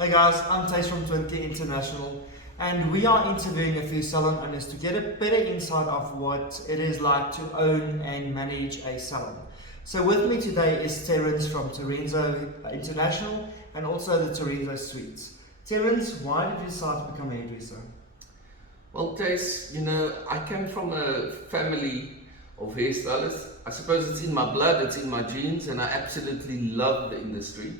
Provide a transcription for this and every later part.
Hey guys, I'm Tace from Twincare International, and we are interviewing a few salon owners to get a better insight of what it is like to own and manage a salon. So with me today is Terence from Terenzo International and also the Terenzo Suites. Terence, why did you decide to become a hairdresser? Well, Tace, I came from a family of hairstylists. I suppose it's in my blood, it's in my genes, and I absolutely love the industry.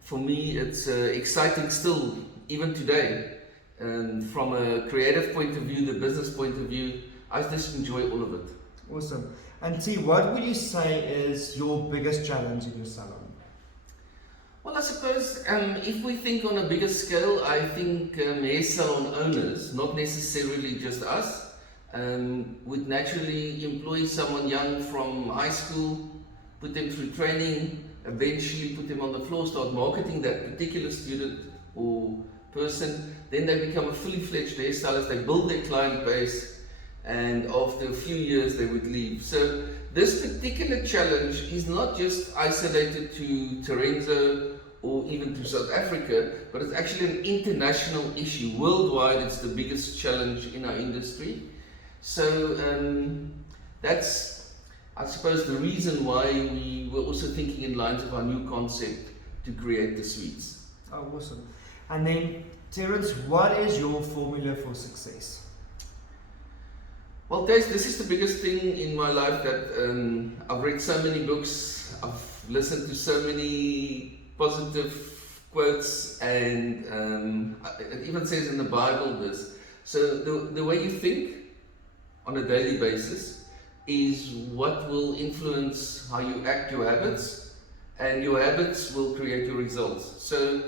For me, it's exciting still, even today. And from a creative point of view, the business point of view, I just enjoy all of it. Awesome. And T, what would you say is your biggest challenge in your salon? Well, I suppose if we think on a bigger scale, I think hair salon owners, not necessarily just us, would naturally employ someone young from high school, put them through training, eventually put them on the floor, start marketing that particular student or person. Then they become a fully fledged hairstylist, they build their client base, and after a few years they would leave. So this particular challenge is not just isolated to Terenzo or even to South Africa, but it's actually an international issue. Worldwide, it's the biggest challenge in our industry. So that's, I suppose, the reason why we were also thinking in lines of our new concept to create the suites. Oh, awesome. And then, Terence, what is your formula for success? Well, Tace, this is the biggest thing in my life that I've read so many books, I've listened to so many positive quotes, and it even says in the Bible this. So the way you think on a daily basis is what will influence how you act, your habits, and your habits will create your results. So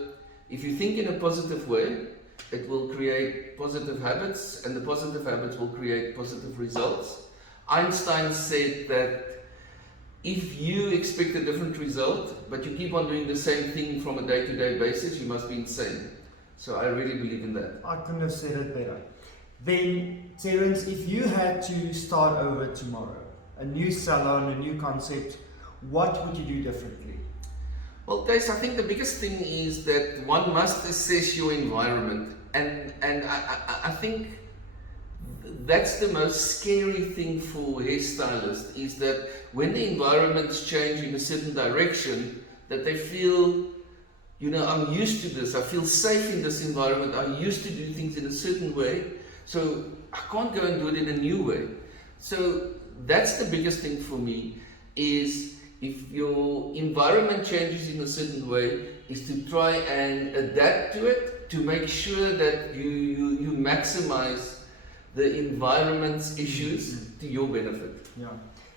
if you think in a positive way, it will create positive habits, and the positive habits will create positive results. Einstein said that if you expect a different result, but you keep on doing the same thing from a day-to-day basis, you must be insane. So I really believe in that. I couldn't have said it better. Then, Terence, if you had to start over tomorrow, a new salon, a new concept, what would you do differently? Well, Tace, I think the biggest thing is that one must assess your environment, and I think that's the most scary thing for hairstylists, is that when the environments change in a certain direction, that they feel, I'm used to this, I feel safe in this environment, I'm used to do things in a certain way, so I can't go and do it in a new way. So that's the biggest thing for me, is if your environment changes in a certain way, is to try and adapt to it, to make sure that you maximize the environment's issues to your benefit. Yeah.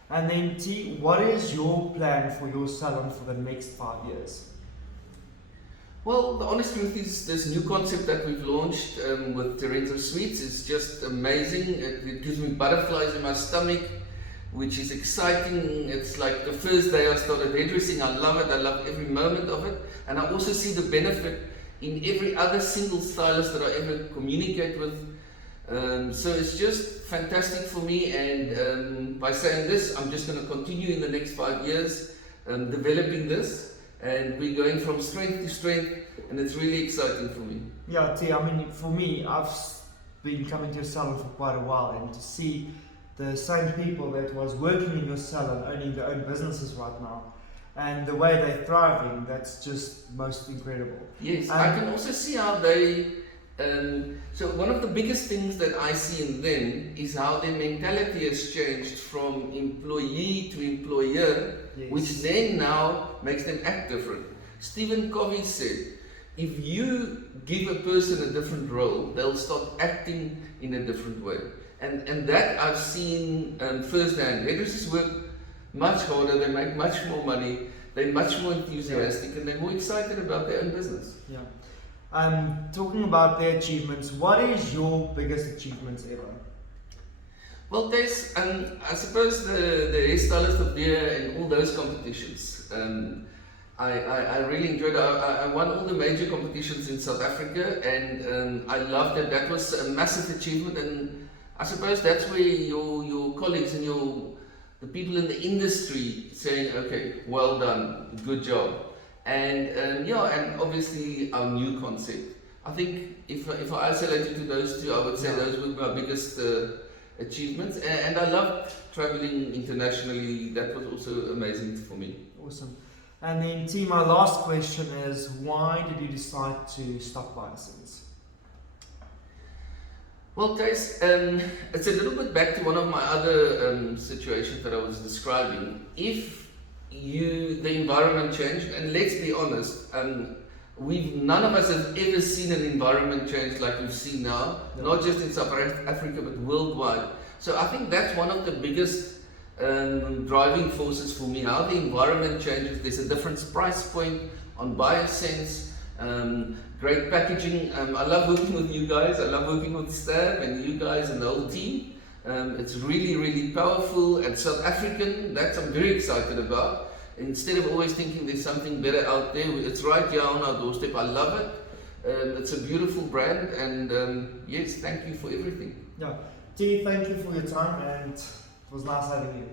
And then T, what is your plan for your salon for the next 5 years? Well, the honest truth is this new concept that we've launched with Terenzo Suites is just amazing. It gives me butterflies in my stomach, which is exciting. It's like the first day I started hairdressing. I love it. I love every moment of it. And I also see the benefit in every other single stylist that I ever communicate with. So it's just fantastic for me, and by saying this, I'm just going to continue in the next 5 years developing this, and we're going from strength to strength, and it's really exciting for me. Yeah, T, I mean, for me, I've been coming to your salon for quite a while, and to see the same people that was working in your salon owning their own businesses right now, and the way they're thriving, that's just most incredible. Yes, I can also see how they so one of the biggest things that I see in them is how their mentality has changed from employee to employer, yes, which then now makes them act different. Stephen Covey said, if you give a person a different role, they'll start acting in a different way. And that I've seen firsthand. Hairdressers work much harder, they make much more money, they're much more enthusiastic, and they're more excited about their own business. Yeah. Talking about their achievements, what is your biggest achievements ever? Well, there's, I suppose the hairstylist of the year and all those competitions. I really enjoyed it. I won all the major competitions in South Africa, and I loved it. That was a massive achievement, and I suppose that's where your colleagues and the people in the industry saying, okay, well done, good job. and yeah, and obviously our new concept. I think if I isolate it to those two, I would say those were my biggest achievements. And I loved traveling internationally. That was also amazing for me. Awesome. And then, T, my last question is, why did you decide to stop license? Well, Tace, it's a little bit back to one of my other situations that I was describing. If the environment changed, and let's be honest, none of us have ever seen an environment change like we've seen now, not just in South Africa but worldwide. So I think that's one of the biggest driving forces for me, how the environment changes. There's a different price point on BioSense, great packaging. I love working with you guys, I love working with staff and you guys and the whole team. It's really, really powerful and South African. That I'm very excited about. Instead of always thinking there's something better out there, it's right here on our doorstep. I love it. It's a beautiful brand, and yes, thank you for everything. Yeah, T, thank you for your time, and it was nice having you.